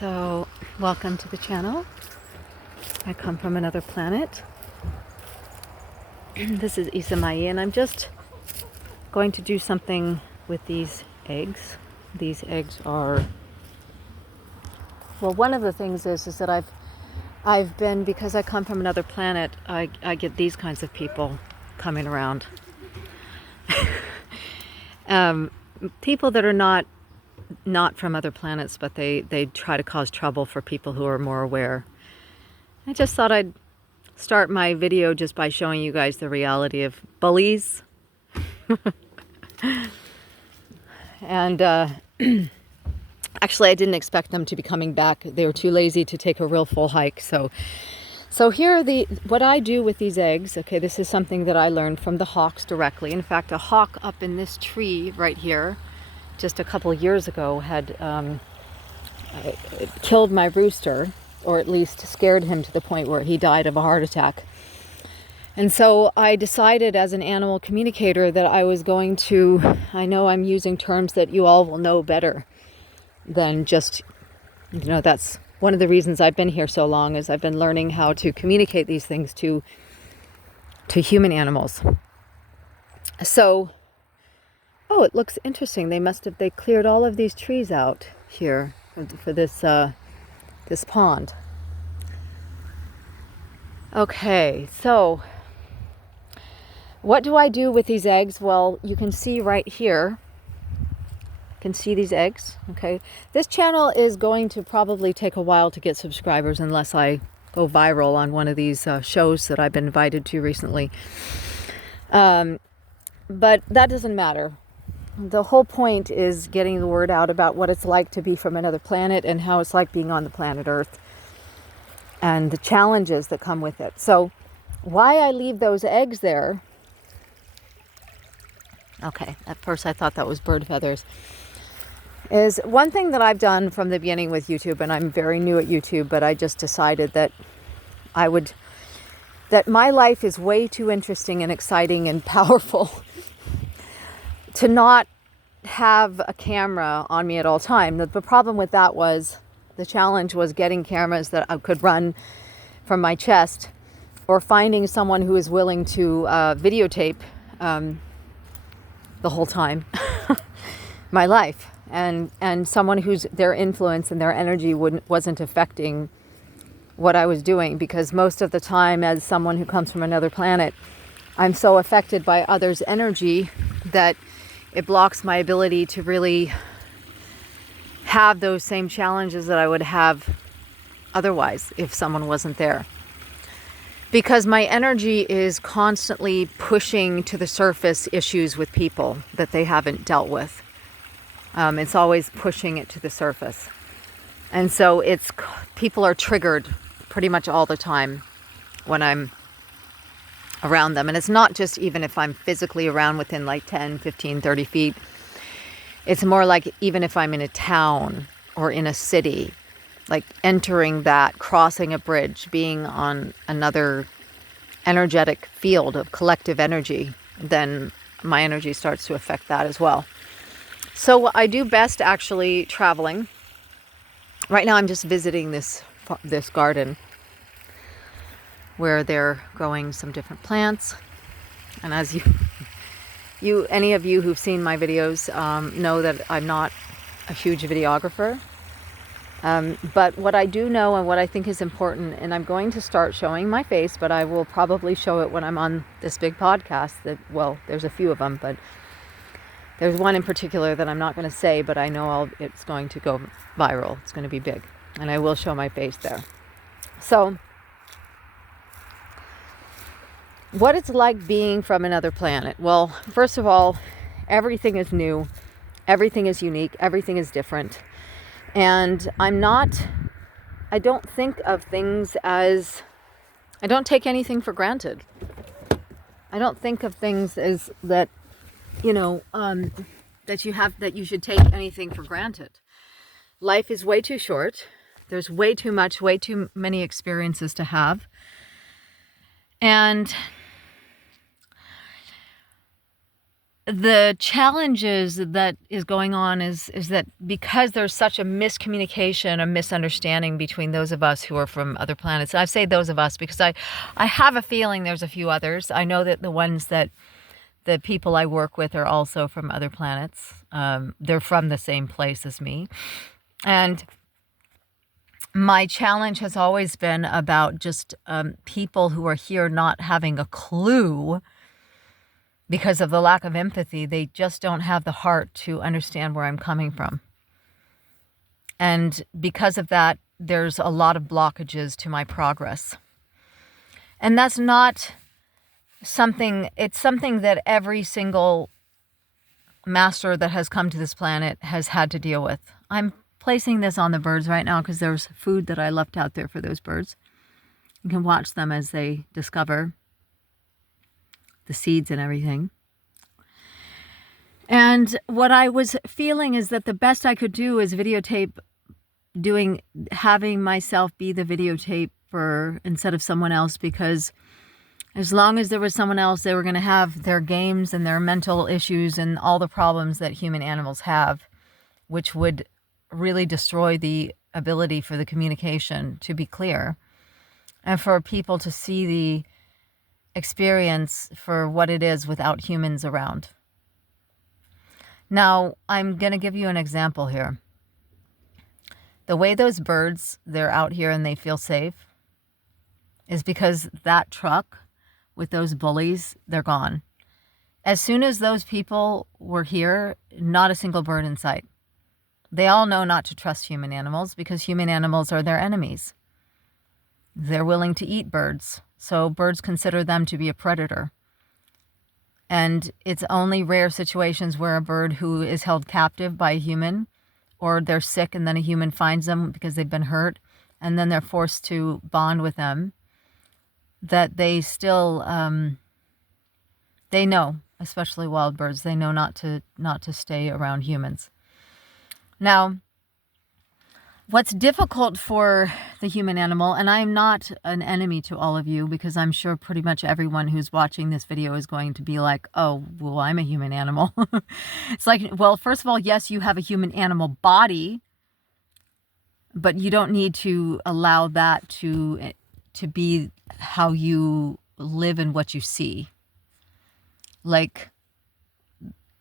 So, welcome to the channel. I come from another planet. This is Isamai, and I'm just going to do something with these eggs. These eggs are, well, one of the things is that I've been, because I come from another planet, I get these kinds of people coming around. People that are not from other planets, but they try to cause trouble for people who are more aware. I just thought I'd start my video just by showing you guys the reality of bullies. And actually I didn't expect them to be coming back. They were too lazy to take a real full hike. So here are what I do with these eggs. Okay, this is something that I learned from the hawks directly. In fact, a hawk up in this tree right here just a couple of years ago had killed my rooster, or at least scared him to the point where he died of a heart attack. And so I decided as an animal communicator that I was going to, I know I'm using terms that you all will know better than just, that's one of the reasons I've been here so long, is I've been learning how to communicate these things to human animals. So, oh, it looks interesting. They cleared all of these trees out here for this pond. Okay, so what do I do with these eggs? Well, you can see right here. You can see these eggs. Okay, this channel is going to probably take a while to get subscribers unless I go viral on one of these shows that I've been invited to recently. But that doesn't matter. The whole point is getting the word out about what it's like to be from another planet and how it's like being on the planet Earth and the challenges that come with it. So why I leave those eggs there, okay, at first I thought that was bird feathers, is one thing that I've done from the beginning with YouTube, and I'm very new at YouTube, but I just decided that that my life is way too interesting and exciting and powerful to not have a camera on me at all time. The problem with that was, the challenge was getting cameras that I could run from my chest, or finding someone who is willing to videotape the whole time my life, and someone whose their influence and their energy wasn't affecting what I was doing, because most of the time, as someone who comes from another planet, I'm so affected by others' energy that it blocks my ability to really have those same challenges that I would have otherwise if someone wasn't there. Because my energy is constantly pushing to the surface issues with people that they haven't dealt with. It's always pushing it to the surface. And so people are triggered pretty much all the time when I'm around them. And it's not just even if I'm physically around within like 10, 15, 30 feet. It's more like even if I'm in a town or in a city, like entering that, crossing a bridge, being on another energetic field of collective energy, then my energy starts to affect that as well. So I do best actually traveling. Right now I'm just visiting this garden where they're growing some different plants. And as any of you who've seen my videos know that I'm not a huge videographer. But what I do know and what I think is important, and I'm going to start showing my face, but I will probably show it when I'm on this big podcast there's a few of them, but there's one in particular that I'm not going to say, but I know it's going to go viral. It's going to be big, and I will show my face there. So, what it's like being from another planet. Well, first of all, everything is new, everything is unique, everything is different. And I don't think of things as, I don't take anything for granted. I don't think of things as that, that you should take anything for granted. Life is way too short. There's way too many experiences to have. And the challenges that is going on is that because there's such a miscommunication, a misunderstanding between those of us who are from other planets. And I say those of us because I have a feeling there's a few others. I know that the people I work with are also from other planets. They're from the same place as me. And my challenge has always been about just people who are here not having a clue because of the lack of empathy. They just don't have the heart to understand where I'm coming from. And because of that, there's a lot of blockages to my progress. And that's not something, it's something that every single master that has come to this planet has had to deal with. I'm placing this on the birds right now because there's food that I left out there for those birds. You can watch them as they discover the seeds and everything. And what I was feeling is that the best I could do is videotape, having myself be the videotaper instead of someone else, because as long as there was someone else, they were going to have their games and their mental issues and all the problems that human animals have, which would really destroy the ability for the communication to be clear and for people to see the experience for what it is without humans around. Now, I'm going to give you an example here. The way those birds, they're out here and they feel safe is because that truck with those bullies, they're gone. As soon as those people were here, not a single bird in sight. They all know not to trust human animals because human animals are their enemies. They're willing to eat birds, so birds consider them to be a predator. And it's only rare situations where a bird who is held captive by a human, or they're sick and then a human finds them because they've been hurt, and then they're forced to bond with them, that they still, they know, especially wild birds, they know not to stay around humans. Now, what's difficult for the human animal, and I'm not an enemy to all of you because I'm sure pretty much everyone who's watching this video is going to be like, oh, well, I'm a human animal. It's like, well, first of all, yes, you have a human animal body, but you don't need to allow that to be how you live and what you see. Like,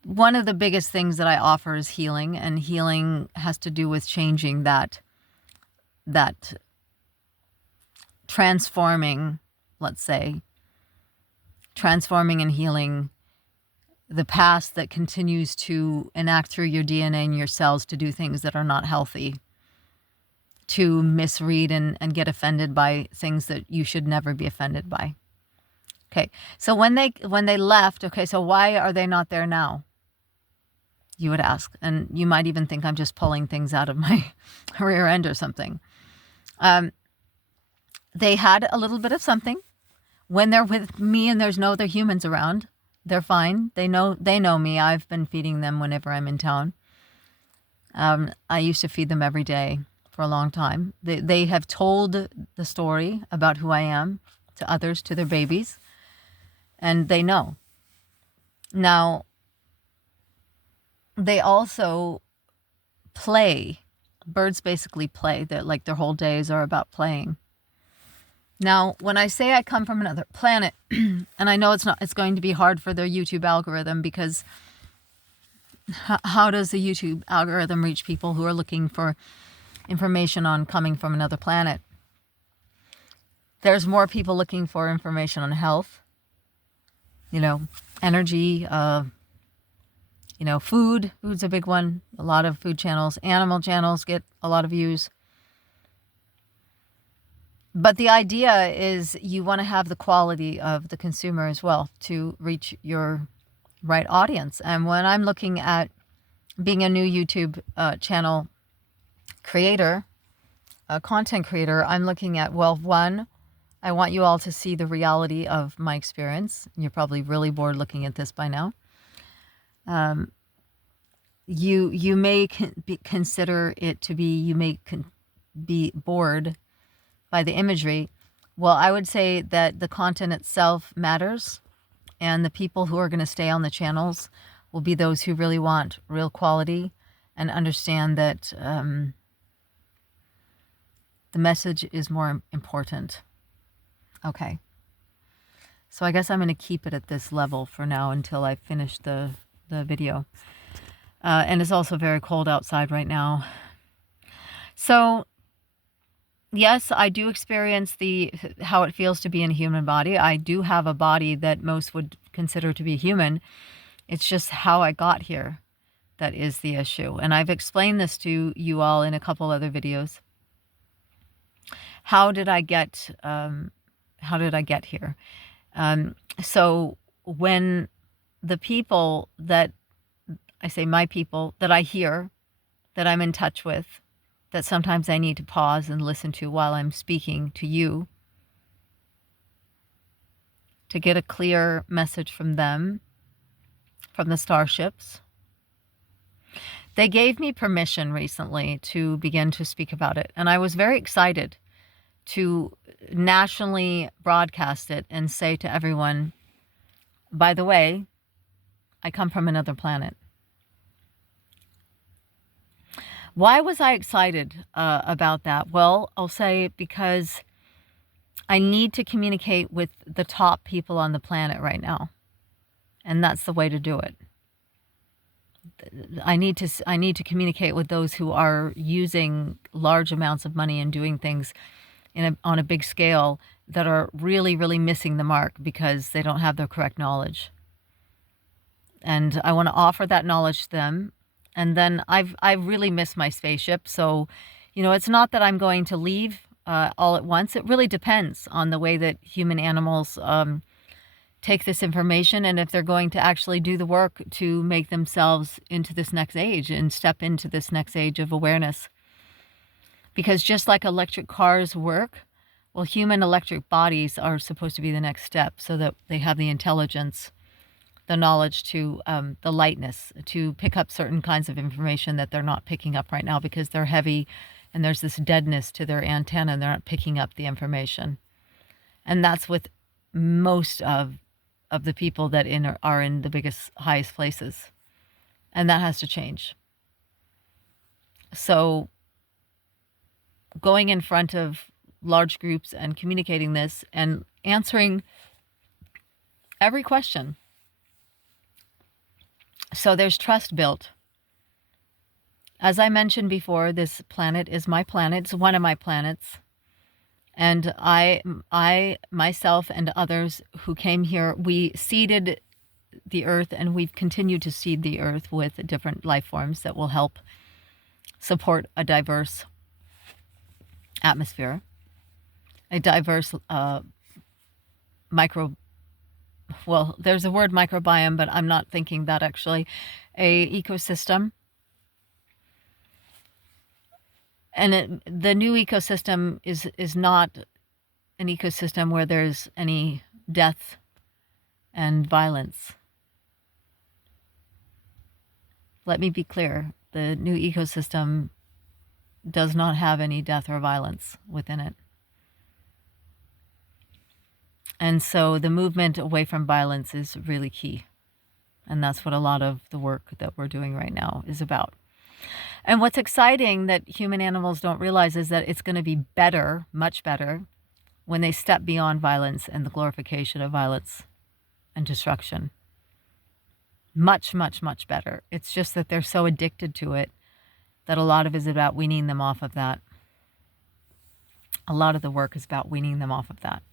one of the biggest things that I offer is healing, and healing has to do with changing that transforming, let's say, transforming and healing the past that continues to enact through your DNA and your cells to do things that are not healthy, to misread and get offended by things that you should never be offended by. Okay, so when they left, okay, so why are they not there now? You would ask, and you might even think I'm just pulling things out of my rear end or something. They had a little bit of something. When they're with me and there's no other humans around, they're fine. They know me. I've been feeding them whenever I'm in town. I used to feed them every day for a long time. They have told the story about who I am to others, to their babies, and they know. Now, they also play. Birds basically play. That, like, their whole days are about playing. Now, when I say I come from another planet, and I know it's going to be hard for their YouTube algorithm, because how does the YouTube algorithm reach people who are looking for information on coming from another planet? There's more people looking for information on health, energy, food's a big one. A lot of food channels, animal channels get a lot of views. But the idea is you want to have the quality of the consumer as well to reach your right audience. And when I'm looking at being a new YouTube channel creator, a content creator, I'm looking at, well, one, I want you all to see the reality of my experience. You're probably really bored looking at this by now. You may consider it to be, you may be bored by the imagery. Well, I would say that the content itself matters, and the people who are going to stay on the channels will be those who really want real quality and understand that the message is more important. Okay. So I guess I'm going to keep it at this level for now until I finish the video. And it's also very cold outside right now. So yes, I do experience how it feels to be in a human body. I do have a body that most would consider to be human. It's just how I got here that is the issue. And I've explained this to you all in a couple other videos. How did I get here? So when the people that I say, my people that I hear, that I'm in touch with, that sometimes I need to pause and listen to while I'm speaking to you, to get a clear message from them, from the starships. They gave me permission recently to begin to speak about it, and I was very excited to nationally broadcast it and say to everyone, by the way, I come from another planet. Why was I excited about that? Well, I'll say because I need to communicate with the top people on the planet right now. And that's the way to do it. I need to communicate with those who are using large amounts of money and doing things on a big scale that are really, really missing the mark because they don't have the correct knowledge. And I want to offer that knowledge to them. And then I really miss my spaceship. So, it's not that I'm going to leave all at once. It really depends on the way that human animals take this information and if they're going to actually do the work to make themselves into this next age and step into this next age of awareness. Because just like electric cars work, well, human electric bodies are supposed to be the next step so that they have the intelligence, the knowledge to the lightness to pick up certain kinds of information that they're not picking up right now because they're heavy and there's this deadness to their antenna and they're not picking up the information. And that's with most of the people that are in the biggest, highest places. And that has to change. So going in front of large groups and communicating this and answering every question. So there's trust built. As I mentioned before, this planet is my planet. It's one of my planets. And I, myself and others who came here, we seeded the earth and we've continued to seed the earth with different life forms that will help support a diverse atmosphere, a diverse there's a word microbiome, but I'm not thinking that actually, a ecosystem. And the new ecosystem is not an ecosystem where there's any death and violence. Let me be clear. The new ecosystem does not have any death or violence within it. And so the movement away from violence is really key. And that's what a lot of the work that we're doing right now is about. And what's exciting that human animals don't realize is that it's going to be better, much better, when they step beyond violence and the glorification of violence and destruction. Much, much, much better. It's just that they're so addicted to it that a lot of it is about weaning them off of that. A lot of the work is about weaning them off of that.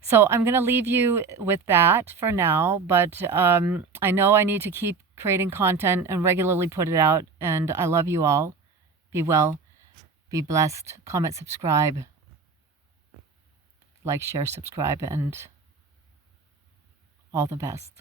So I'm going to leave you with that for now, but I know I need to keep creating content and regularly put it out, and I love you all. Be well, be blessed, comment, subscribe, like, share, subscribe, and all the best.